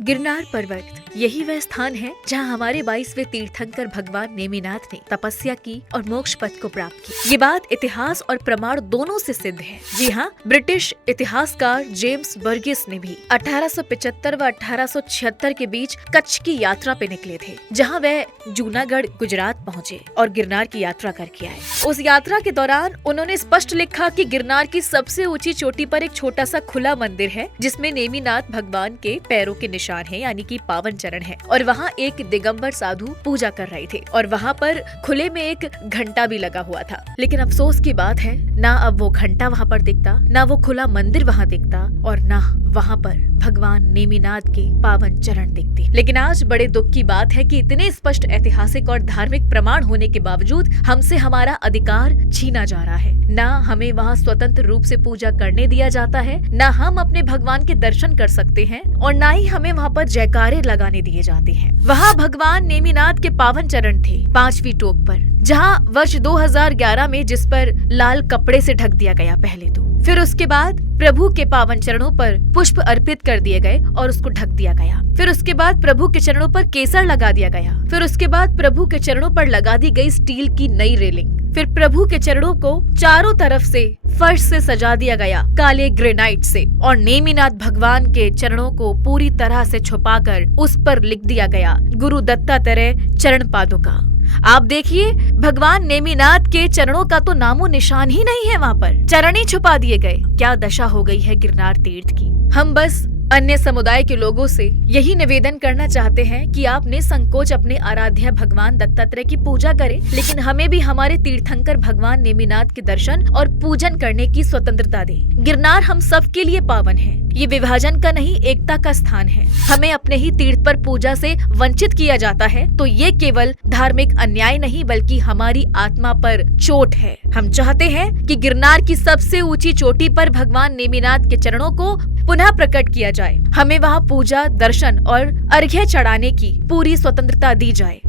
गिरनार पर्वत यही वह स्थान है जहां हमारे 22वें तीर्थंकर भगवान नेमिनाथ ने तपस्या की और मोक्ष पद को प्राप्त किया। ये बात इतिहास और प्रमाण दोनों से सिद्ध है। जी हाँ, ब्रिटिश इतिहासकार जेम्स बर्गिस ने भी 1875 व 1876 के बीच कच्छ की यात्रा पे निकले थे, जहां वह जूनागढ़ गुजरात पहुँचे और गिरनार की यात्रा करके आए। उस यात्रा के दौरान उन्होंने स्पष्ट लिखा कि गिरनार की सबसे ऊंची चोटी पर एक छोटा सा खुला मंदिर है, जिसमें नेमिनाथ भगवान के पैरों के निशान है, यानी कि पावन चरण है, और वहाँ एक दिगंबर साधु पूजा कर रहे थे और वहाँ पर खुले में एक घंटा भी लगा हुआ था। लेकिन अफसोस की बात है, ना अब वो घंटा वहाँ पर दिखता, ना वो खुला मंदिर वहाँ दिखता, और ना वहाँ पर भगवान नेमिनाथ के पावन चरण दिखते। लेकिन आज बड़े दुख की बात है कि इतने स्पष्ट ऐतिहासिक और धार्मिक प्रमाण होने के बावजूद हमसे हमारा अधिकार छीना जा रहा है। ना हमें वहाँ स्वतंत्र रूप से पूजा करने दिया जाता है, ना हम अपने भगवान के दर्शन कर सकते हैं, और ना ही हमें वहाँ पर जयकारे लगाने दिए जाते हैं। वहाँ भगवान नेमिनाथ के पावन चरण थे 5वीं टोक पर, जहाँ वर्ष 2011 में जिस पर लाल कपड़े से ढक दिया गया पहले तो, फिर उसके बाद प्रभु के पावन चरणों पर पुष्प अर्पित कर दिए गए और उसको ढक दिया गया। फिर उसके बाद प्रभु के चरणों पर केसर लगा दिया गया। फिर उसके बाद प्रभु के चरणों पर लगा दी गई स्टील की नई रेलिंग। फिर प्रभु के चरणों को चारों तरफ से फर्श से सजा दिया गया काले ग्रेनाइट से, और नेमिनाथ भगवान के चरणों को पूरी तरह से छुपाकर उस पर लिख दिया गया गुरु दत्तात्रेय चरण पादुका। आप देखिए, भगवान नेमिनाथ के चरणों का तो नामो निशान ही नहीं है, वहाँ पर चरण ही छुपा दिए गए। क्या दशा हो गई है गिरनार तीर्थ की। हम बस अन्य समुदाय के लोगों से यही निवेदन करना चाहते हैं कि आप निसंकोच अपने आराध्य भगवान दत्तात्रेय की पूजा करें, लेकिन हमें भी हमारे तीर्थंकर भगवान नेमिनाथ के दर्शन और पूजन करने की स्वतंत्रता दें। गिरनार हम सब के लिए पावन है, ये विभाजन का नहीं, एकता का स्थान है। हमें अपने ही तीर्थ पर पूजा से वंचित किया जाता है तो ये केवल धार्मिक अन्याय नहीं, बल्कि हमारी आत्मा पर चोट है। हम चाहते हैं कि गिरनार की सबसे ऊंची चोटी पर भगवान नेमिनाथ के चरणों को पुनः प्रकट किया जाए। हमें वहाँ पूजा, दर्शन और अर्घ्य चढ़ाने की पूरी स्वतंत्रता दी जाए।